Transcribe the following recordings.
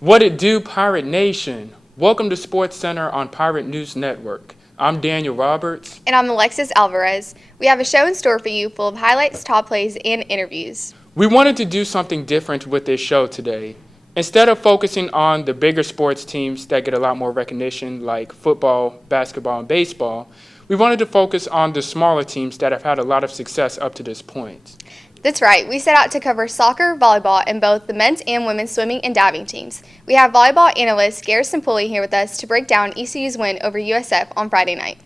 What it do, Pirate Nation? Welcome to Sportscenter on Pirate News Network. I'm Daniel Roberts. And I'm Alexis Alvarez. We have a show in store for you full of highlights, top plays, and interviews. We wanted to do something different with this show today. Instead of focusing on the bigger sports teams that get a lot more recognition like football, basketball, and baseball, we wanted to focus on the smaller teams that have had a lot of success up to this point. That's right. We set out to cover soccer, volleyball, and both the men's and women's swimming and diving teams. We have volleyball analyst Garrison Pulley here with us to break down ECU's win over USF on Friday night.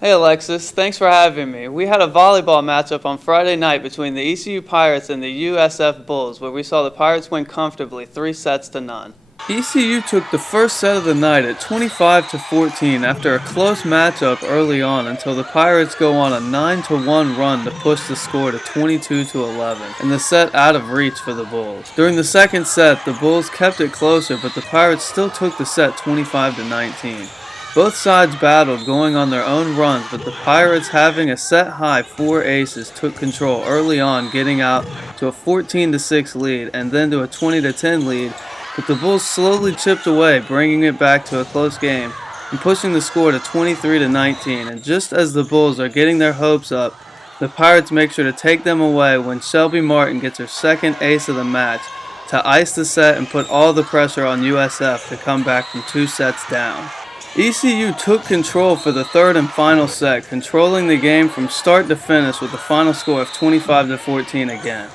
Hey Alexis, thanks for having me. We had a volleyball matchup on Friday night between the ECU Pirates and the USF Bulls, where we saw the Pirates win comfortably 3-0. ECU took the first set of the night at 25-14 after a close matchup early on until the Pirates go on a 9-1 run to push the score to 22-11 and the set out of reach for the Bulls. During the second set, the Bulls kept it closer, but the Pirates still took the set 25-19. Both sides battled going on their own runs, but the Pirates, having a set-high 4 aces, took control early on, getting out to a 14-6 lead and then to a 20-10 lead. But the Bulls slowly chipped away, bringing it back to a close game and pushing the score to 23-19. And just as the Bulls are getting their hopes up, the Pirates make sure to take them away when Shelby Martin gets her second ace of the match to ice the set and put all the pressure on USF to come back from 2 sets down. ECU took control for the third and final set, controlling the game from start to finish with a final score of 25-14 again.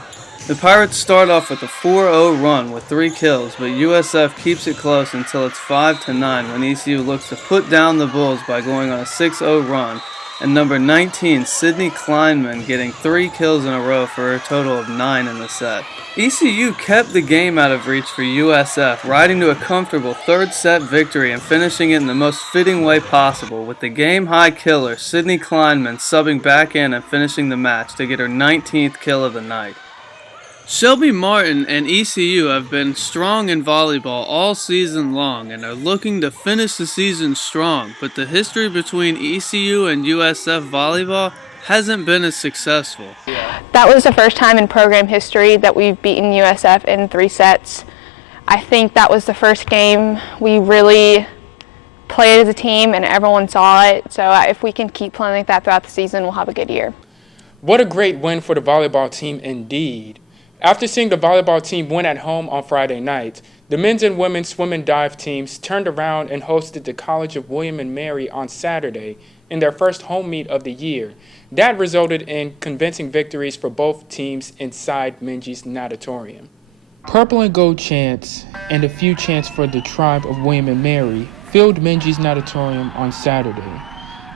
The Pirates start off with a 4-0 run with 3 kills, but USF keeps it close until it's 5-9 when ECU looks to put down the Bulls by going on a 6-0 run, and number 19, Sydney Kleinman, getting 3 kills in a row for a total of 9 in the set. ECU kept the game out of reach for USF, riding to a comfortable third set victory and finishing it in the most fitting way possible, with the game-high killer Sydney Kleinman subbing back in and finishing the match to get her 19th kill of the night. Shelby Martin and ECU have been strong in volleyball all season long and are looking to finish the season strong, but the history between ECU and USF volleyball hasn't been as successful. That was the first time in program history that we've beaten USF in 3 sets. I think that was the first game we really played as a team and everyone saw it, so if we can keep playing like that throughout the season, we'll have a good year. What a great win for the volleyball team indeed. After seeing the volleyball team win at home on Friday night, the men's and women's swim and dive teams turned around and hosted the College of William and Mary on Saturday in their first home meet of the year. That resulted in convincing victories for both teams inside Minji's natatorium. Purple and gold chants and a few chants for the tribe of William and Mary filled Minji's natatorium on Saturday.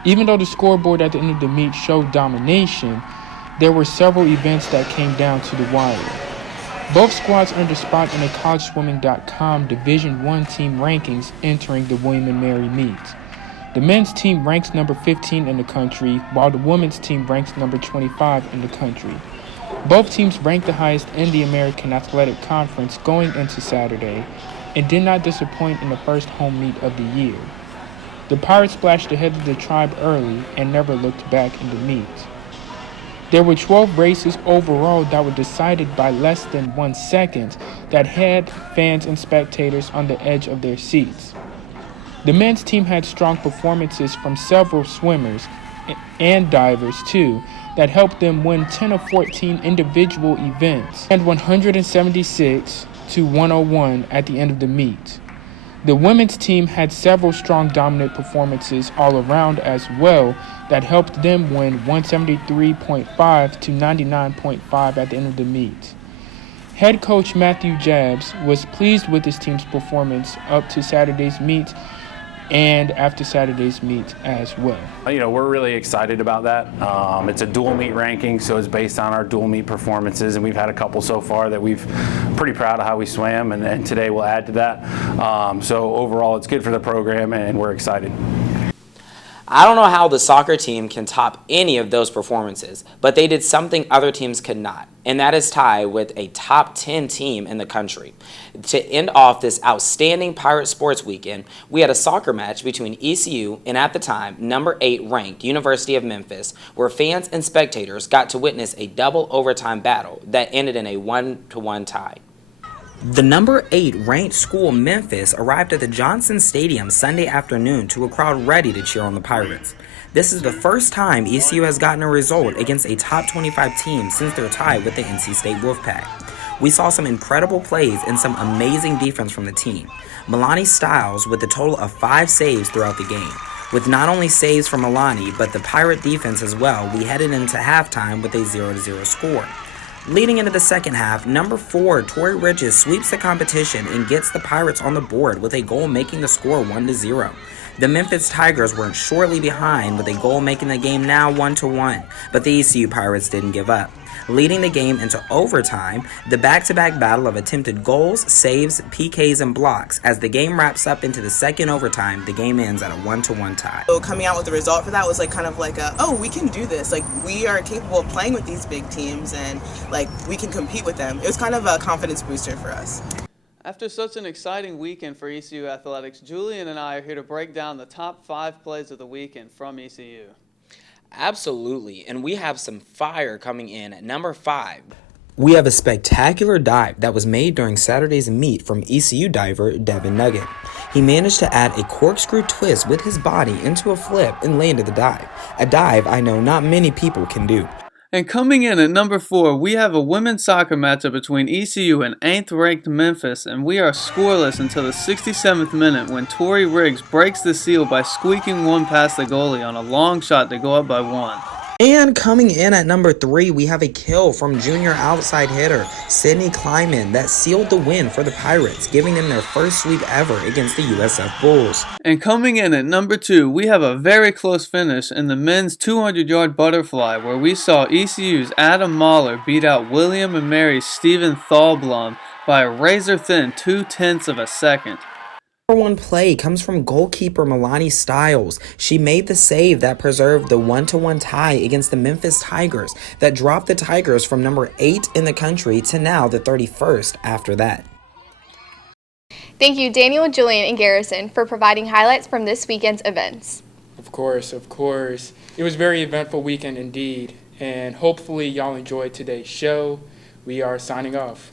Even though the scoreboard at the end of the meet showed domination, there were several events that came down to the wire. Both squads earned a spot in the collegeswimming.com Division I team rankings entering the William and Mary meet. The men's team ranks number 15 in the country, while the women's team ranks number 25 in the country. Both teams ranked the highest in the American Athletic Conference going into Saturday and did not disappoint in the first home meet of the year. The Pirates splashed ahead of the tribe early and never looked back in the meet. There were 12 races overall that were decided by less than 1 second that had fans and spectators on the edge of their seats. The men's team had strong performances from several swimmers and divers too that helped them win 10 of 14 individual events and 176-101 at the end of the meet. The women's team had several strong dominant performances all around as well that helped them win 173.5-99.5 at the end of the meet. Head coach Matthew Jabs was pleased with his team's performance up to Saturday's meet and after Saturday's meet as well. You know, we're really excited about that. It's a dual meet ranking, so it's based on our dual meet performances, and we've had a couple so far that we've pretty proud of how we swam, and today we'll add to that. So overall, it's good for the program, and we're excited. I don't know how the soccer team can top any of those performances, but they did something other teams could not, and that is tie with a top 10 team in the country. To end off this outstanding Pirate Sports Weekend, we had a soccer match between ECU and, at the time, number 8 ranked University of Memphis, where fans and spectators got to witness a double overtime battle that ended in a 1-1 tie. The number 8 ranked school Memphis arrived at the Johnson Stadium Sunday afternoon to a crowd ready to cheer on the Pirates. This is the first time ECU has gotten a result against a top 25 team since their tie with the NC State Wolfpack. We saw some incredible plays and some amazing defense from the team. Milani Styles with a total of 5 saves throughout the game. With not only saves from Milani, but the Pirate defense as well, we headed into halftime with a 0-0 score. Leading into the second half, number 4, Tory Ridges sweeps the competition and gets the Pirates on the board with a goal making the score 1-0. The Memphis Tigers were shortly behind with a goal making the game now 1-1, but the ECU Pirates didn't give up. Leading the game into overtime, the back-to-back battle of attempted goals, saves, PKs, and blocks. As the game wraps up into the second overtime, the game ends at a 1-1 tie. So coming out with the result for that was like kind of like we can do this. Like, we are capable of playing with these big teams and like we can compete with them. It was kind of a confidence booster for us. After such an exciting weekend for ECU athletics, Julian and I are here to break down the top 5 plays of the weekend from ECU. Absolutely, and we have some fire coming in at number 5. We have a spectacular dive that was made during Saturday's meet from ECU diver Devin Nugget. He managed to add a corkscrew twist with his body into a flip and landed the dive. A dive I know not many people can do. And coming in at number 4, we have a women's soccer matchup between ECU and 8th ranked Memphis, and we are scoreless until the 67th minute when Tori Riggs breaks the seal by squeaking one past the goalie on a long shot to go up by 1. And coming in at number 3, we have a kill from junior outside hitter Sydney Kleiman that sealed the win for the Pirates, giving them their first sweep ever against the USF Bulls. And coming in at number 2, we have a very close finish in the men's 200-yard butterfly where we saw ECU's Adam Mahler beat out William and Mary's Stephen Thalblom by a razor-thin 0.2 of a second. Number 1 play comes from goalkeeper Milani Styles. She made the save that preserved the 1-1 tie against the Memphis Tigers that dropped the Tigers from number 8 in the country to now the 31st after that. Thank you, Daniel, Julian, and Garrison, for providing highlights from this weekend's events. Of course. It was a very eventful weekend indeed, and hopefully y'all enjoyed today's show. We are signing off.